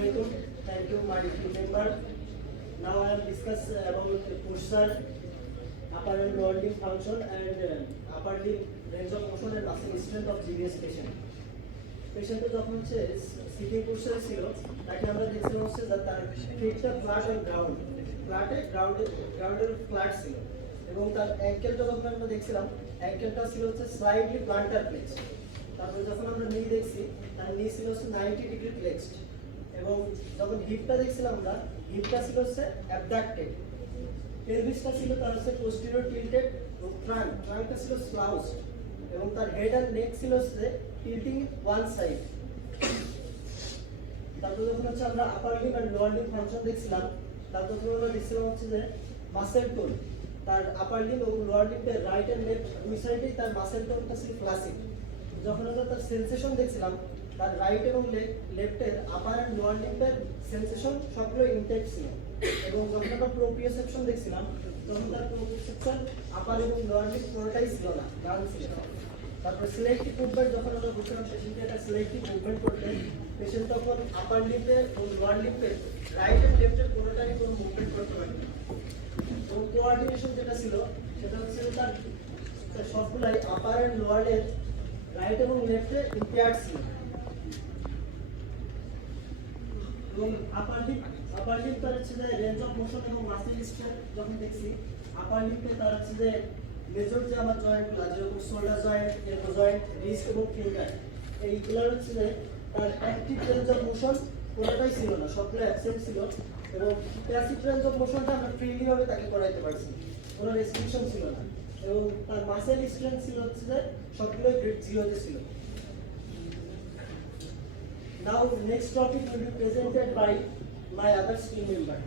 Assalamualaikum. Thank you, my member. Now I will discuss about posture, upper and lower limb function, and upper limb range of motion and muscle strength of GBS patient. Patient যখন হচ্ছে sitting পোস্টারে ছিল তাকে আমরা দেখছিলাম হচ্ছে যে তার ফিটটা ফ্ল্যাট অন গ্রাউন্ড গ্রাউন্ডের ফ্ল্যাট ছিল এবং তার অ্যাঙ্কেলটা যখন আমরা দেখছিলাম অ্যাঙ্কেলটা ছিল হচ্ছে স্লাইডলি প্লান্টার প্লেক্স। তারপরে যখন আমরা নি দেখছি তার নি ছিল হচ্ছে 90 ডিগ্রি প্লেক্সড এবং যখন হিপটা দেখছিলাম আমরা হিপটা ছিল হচ্ছে অ্যাবডাক্টেড, পেলভিসটা ছিল তার হচ্ছে পোস্টেরিয়র টিল্টেড এবং ট্রাঙ্কটা ছিল স্লাউসড এবং তার হেড এন্ড নেক ছিল হচ্ছে টিল্টিং ওয়ান সাইড। তারপর যখন হচ্ছে আমরা upper limb and lower limb function দেখছিলাম তারপর আমরা দেখছিলাম হচ্ছে যে মাসেল টোন, তার আপার লিম্ব এবং লোয়ার লিম্বের রাইট এন্ড লেফট দুই সাইডেই তার মাসেল টোনটা ছিল ক্লাসিক। যখন আমরা তার সেন্সেশন দেখছিলাম তার রাইট এবং লেফটের আপার এন্ড লোয়ার লিম্বের সেন্সেশন সবগুলো ইনটেক্ট ছিল এবং যখন আমরা প্রোপ্রিওসেপশন দেখছিলাম তখন তার প্রোপ্রিওসেপশন আপার এবং লোয়ার লিম্ব কোনোটাই ছিল না, ডান ছিল। তারপর সিলেক্টিভ মুভমেন্ট যখন আমরা বলছিলাম পেশেন্টকে একটা সিলেক্টিভ মুভমেন্ট করতে, পেশেন্ট তখন আপার লিম্বে এবং লোয়ার লিম্বে রাইট এন্ড লেফটের কোনোটাই কোনো মুভমেন্ট করতে পারে না। এবং কোঅর্ডিনেশন যেটা ছিল সেটা হচ্ছে তার সবগুলাই আপার এন্ড লোয়ারের রাইট এবং লেফটে ইম্পেয়ার্ড ছিল। এবং আপার লিম্ব তার হচ্ছে যে রেঞ্জ অফ মোশন এবং মাসেল স্ট্রেংথ যখন দেখছি আপার লিম্বে তার হচ্ছে যে মেজর যে আমার জয়েন্টগুলো যেরকম shoulder joint, elbow joint, wrist এবং ফিঙ্গার, এইগুলোর হচ্ছে যে তার অ্যাক্টিভ রেঞ্জ অফ মোশন কোনোটাই ছিল না, সবগুলো অ্যাবসেন্ট ছিল এবং প্যাসিভ রেঞ্জ অফ মোশনটা আমরা ফ্রিলি ভাবে তাকে করাইতে পারছি, কোনো রেস্ট্রিকশন ছিল না এবং তার মাসেল স্ট্রেংথ ছিল হচ্ছে যে সবগুলোই গ্রেড 0 তে ছিল। Now next topic will be presented by my other team member.